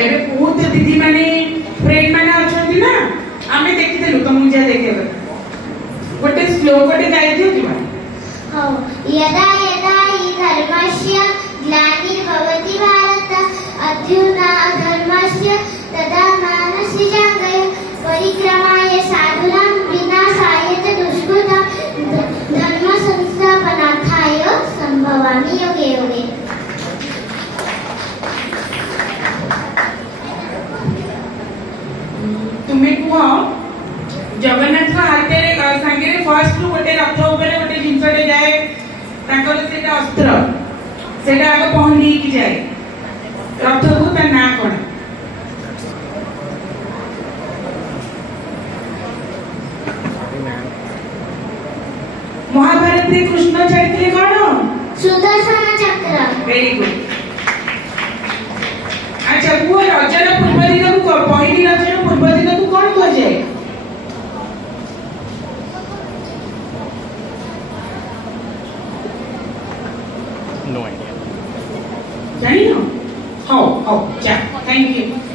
एबे बहुत दीदी माने फ्रेंड माने अछंती ना आमे देखितेलु तुम जा देखेबे गोटे श्लोक गोटे गाई दियो कि माने हो यदा यदा हि धर्मस्य ग्लानिर्भवति भारत अभ्युदयधर्मस्य तदात्मानस्य जागय परिक्रमाय साधूनां विनाशाय च दुष्कृतं धर्म संस्थापनार्थाय संभवामि योगे योगे। तुम्हें कुह जगन्नाथ हाथ सांगे फर्स्ट गोटे रथ उपरे गोटे जिनसटे जाए ताकर सेटा अस्त्र सेटा आगे पहंडी की जाए रथ को ता ना कोन महाभारत रे कृष्ण चरित्र कोन सुदर्शन चक्र। Very good. अच्छा वो रजन पूर्व दिन को पहली रजन पूर्व दिन को कौन कह जाए नो आइडिया जानी ना हाँ हाँ जा थैंक यू।